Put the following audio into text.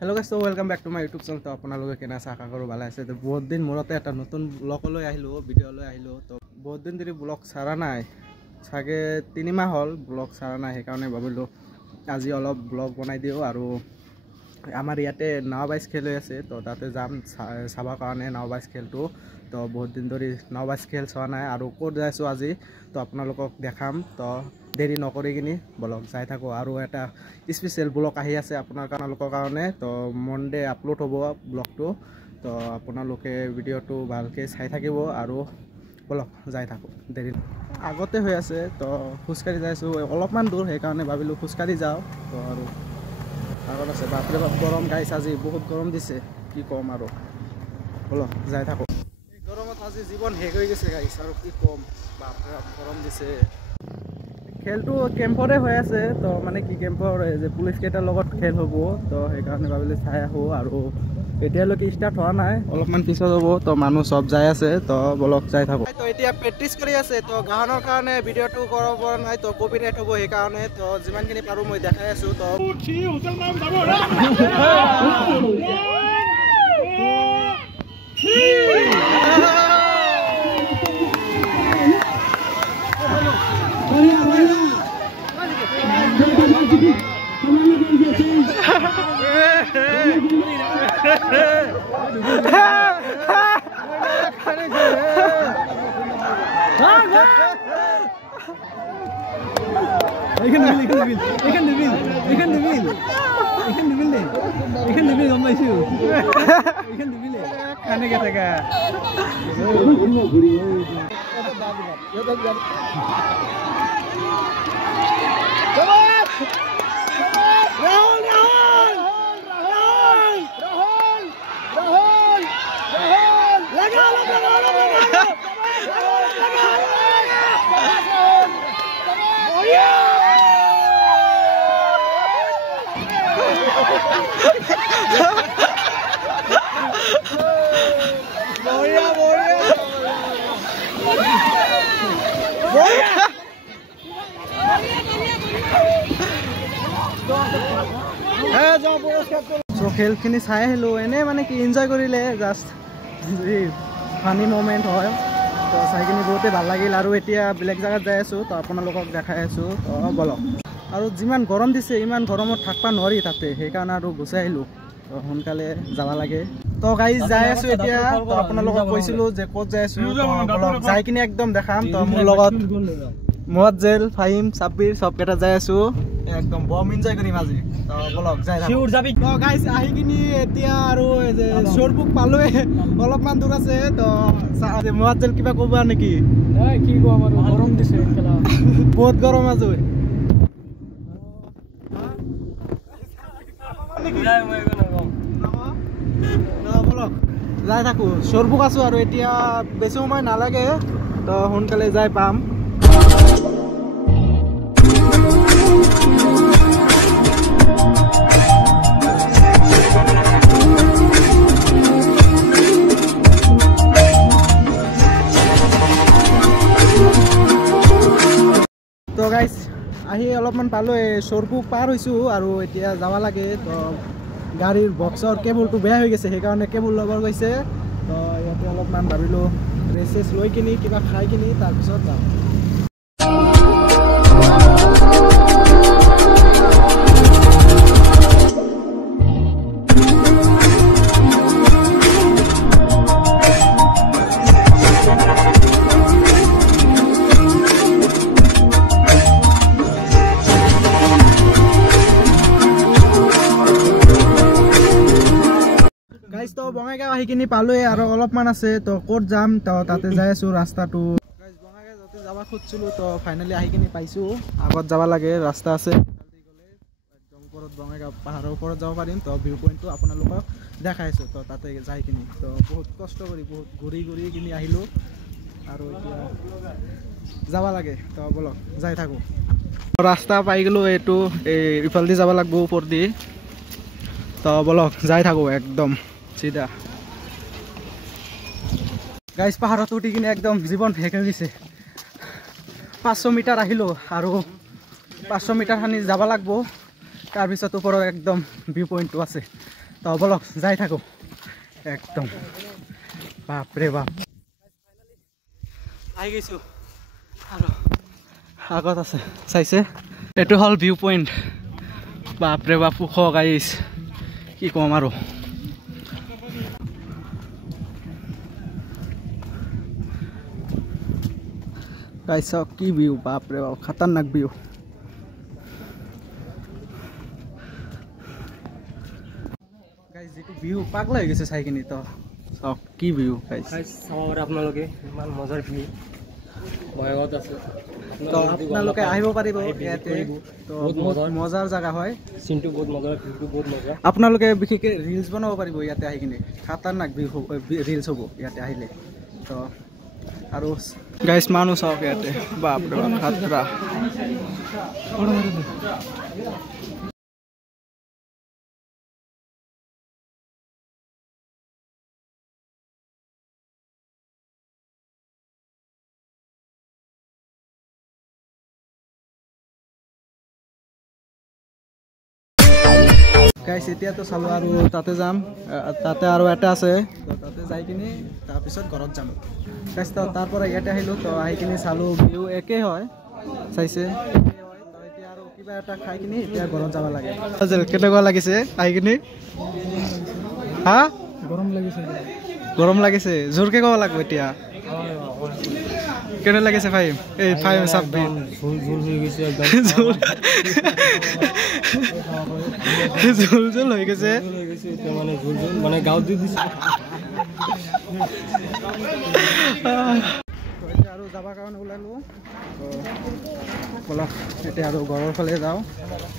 Hello guys, तो welcome back to my YouTube channel. तो आपलोगे केना आशा करूँ ভালে আছে। তো বহুত দিন মূৰতে এটা নতুন ব্লগলৈ আহিলো, ভিডিঅ'লৈ আহিলো। তো বহুত দিন ধৰি ব্লগ সাৰা নাই, চাগে 3 মাহ হ'ল ব্লগ সাৰা নাই। সেইকাৰণে ভাবিলো আজি অলপ ব্লগ বনাই দিও। আৰু আমাৰ ইয়াতে নাওবাইজ খেল হৈ আছে, তো তাতে যাম চাবৰ কাৰণে নাওবাইজ খেলটো। তো বহুত দিন ধৰি নাওবাইজ খেল চোৱা নাই আৰু ক'ত যাইছো আজি তো আপোনালোকক দেখাম। তো দেৰি নকৰি কিনি ব্লগ চাই থাকোঁ। আৰু এটা স্পেচিয়েল ব্লগ আহি আছে আপোনালোকৰ কাৰণে। তো মনডে আপলোড হ'ব ব্লগটো। তো আপোনালোকে ভিডিঅ'টো ভালকৈ চাই থাকিব আৰু ব্লগ যাই থাকোঁ। দেৰি আগতে হৈ আছে, তো খোজকাঢ়ি যাইছোঁ অলপমান দূৰ, সেইকাৰণে ভাবিলোঁ খোজকাঢ়ি যাওঁ। তো আৰু আগত আছে বাপৰে বাপ গৰম গাইছ, আজি বহুত গৰম দিছে, কি ক'ম আৰু ব্লগ যাই থাকোঁ। এই গৰমত আজি জীৱন শেষ হৈ গৈছে গাইছ, আৰু কি ক'ম, বাপৰে বাপ গৰম দিছে। খেলটো কেম্পৰে হৈ আছে, তো মানে কি কেম্পৰ যে পুলিচ কেইটাৰ লগত খেল হ'ব। তো সেইকাৰণে ভাবিলোঁ চাই আহোঁ। আৰু এতিয়ালৈকে ষ্টাৰ্ট হোৱা নাই, অলপমান পিছত হ'ব। তো মানুহ চব যাই আছে, তো ব্লগ যাই থাকোঁ। তো এতিয়া প্ৰেক্টিচ কৰি আছে, তো গানৰ কাৰণে ভিডিঅ'টো কৰিব পৰা নাই, তো কপিৰাইট হ'ব। সেইকাৰণে তো যিমানখিনি পাৰোঁ মই দেখাই আছোঁ। তো খেলখিনি চাই আহিলোঁ, এনেই মানে কি এনজয় কৰিলে, জাষ্ট ফানি মমেণ্ট হয়। তো চাই কিনি বহুতেই ভাল লাগিল। আৰু এতিয়া বেলেগ জেগাত যাই আছোঁ, তো আপোনালোকক দেখাই আছোঁ। তো বলক। আৰু যিমান গৰম দিছে, ইমান গৰমত থাকিব নোৱাৰি তাতে, সেইকাৰণে আৰু গুচাই আহিলোঁ। তো সোনকালে যাব লাগে। তো গাইজ যাই আছোঁ এতিয়া। তো আপোনালোকক কৈছিলোঁ যে ক'ত যাই আছোঁ, যাই কিনি একদম দেখাম। তো মোৰ লগত মুৱাজ্জেল, ফাহিম, সাব্বিৰ চবকেইটা যাই আছোঁ, একদম বম এনজয় কৰিম আজি। তো ব্লগ যাই থাকোঁ। তো গাইজ আহি কিনি এতিয়া আৰু যে শ্বৰপুক পালোৱে, অলপমান দূৰ আছে। তো মুৱাজ্জেল কিবা ক'ব নেকি? কি ক'ম আৰু, গৰম দিছে বহুত গৰম আজি। যাই থাকোঁ, শ্বৰপুক আছোঁ আৰু এতিয়া বেছি সময় নালাগে, তো সোনকালে যাই পাম। তো গাইজ আহি অলপমান পালোঁ, শ্বৰপুক পাৰ হৈছোঁ আৰু এতিয়া যাব লাগে। তো গাড়ীৰ বক্সৰ কেবুলটো বেয়া হৈ গৈছে, সেইকাৰণে কেবুল ল'ব গৈছে। তো ইয়াতে অলপমান ভাবিলোঁ ৰেষ্ট চেষ্ট লৈ কিনি কিবা খাই কিনি তাৰপিছত যাম। তো বঙাইগাঁও আহি কিনি পালোৱে আৰু অলপমান আছে। তো ক'ত যাম, তো তাতে যাই আছোঁ ৰাস্তাটো। বঙাইগাঁও যাতে যাব খুজিছিলোঁ, তো ফাইনেলি আহি কিনি পাইছোঁ। আগত যাব লাগে, ৰাস্তা আছে, একদম ওপৰত বঙাইগাঁও পাহাৰৰ ওপৰত যাব পাৰিম। তো ভিউ পইণ্টটো আপোনালোকক দেখাইছোঁ। তো তাতে যাই কিনি তো বহুত কষ্ট কৰি বহুত ঘূৰি ঘূৰি কিনি আহিলোঁ, আৰু এতিয়া যাব লাগে। তো বলক যাই থাকোঁ। ৰাস্তা পাই গ'লোঁ, এইটো ইফালেদি যাব লাগিব ওপৰ দি। তো বলক যাই থাকোঁ একদম চিধা। গাইজ পাহাৰত উঠি কিনে একদম জীৱন শেষ হৈ গৈছে। 500 মিটাৰ আহিলোঁ আৰু 500 মিটাৰ খানি যাব লাগিব, তাৰপিছত ওপৰত একদম ভিউ পইণ্টটো আছে। তো বলক যাই থাকো একদম বাপৰে বাপ আহি গৈছোঁ আৰু আগত আছে চাইছে এইটো হ'ল ভিউ পইণ্ট বাপৰে বাপ ওখ গাইছ কি ক'ম আৰু গাইছ কি ভিউ বাপৰে বাপ খাতাৰনাক ভিউ গাইছ যিটো ভিউ পাগলা হৈ গৈছে চাই কিনি তো চাওক কি ভিউ গাইছ চাব পাৰে আপোনালোকে ইমান মজাৰ ভিউ ভয়গত আছে তো আপোনালোকে আহিব পাৰিব ইয়াতে তো বহুত মজাৰ জাগা হয় চিনটো বহুত মজা ভিউটো বহুত মজা আপোনালোকে বিশেষকৈ ৰিলছ বনাব পাৰিব ইয়াতে আহি কিনে খাতাৰনাক ভিউ ৰিলছ হ'ব ইয়াতে আহিলে তো আৰু গাইছ মানুহ চাওক ইয়াতে বাপৰে বাপ খাতৰা গাইছ এতিয়াতো চালোঁ আৰু তাতে যাম তাতে আৰু এটা আছে তো তাতে যাই কিনি তাৰপিছত ঘৰত যাম গাইছ তো তাৰ পৰা ইয়াতে আহিলোঁ তো আহি কিনি চালোঁ ভিউ একেই হয় চাইছে একেই হয় তো এতিয়া আৰু কিবা এটা খাই কিনি এতিয়া ঘৰত যাব লাগে কেনেকুৱা লাগিছে আহি কিনি হা গৰম লাগিছে গৰম লাগিছে জোৰকৈ ক'ব লাগিব এতিয়া কেনে লাগিছে ফাইম এই ফাইম চাবি ঝোল ঝোল হৈ গৈছে একদম ঝোল ঝোল হৈ গৈছে এতিয়া মানে ঝোল ঝোল মানে গাঁৱত দি দিছে এতিয়া আৰু যাবৰ কাৰণে ওলালোঁ ব'লক এতিয়া আৰু ঘৰৰ ফালে যাওঁ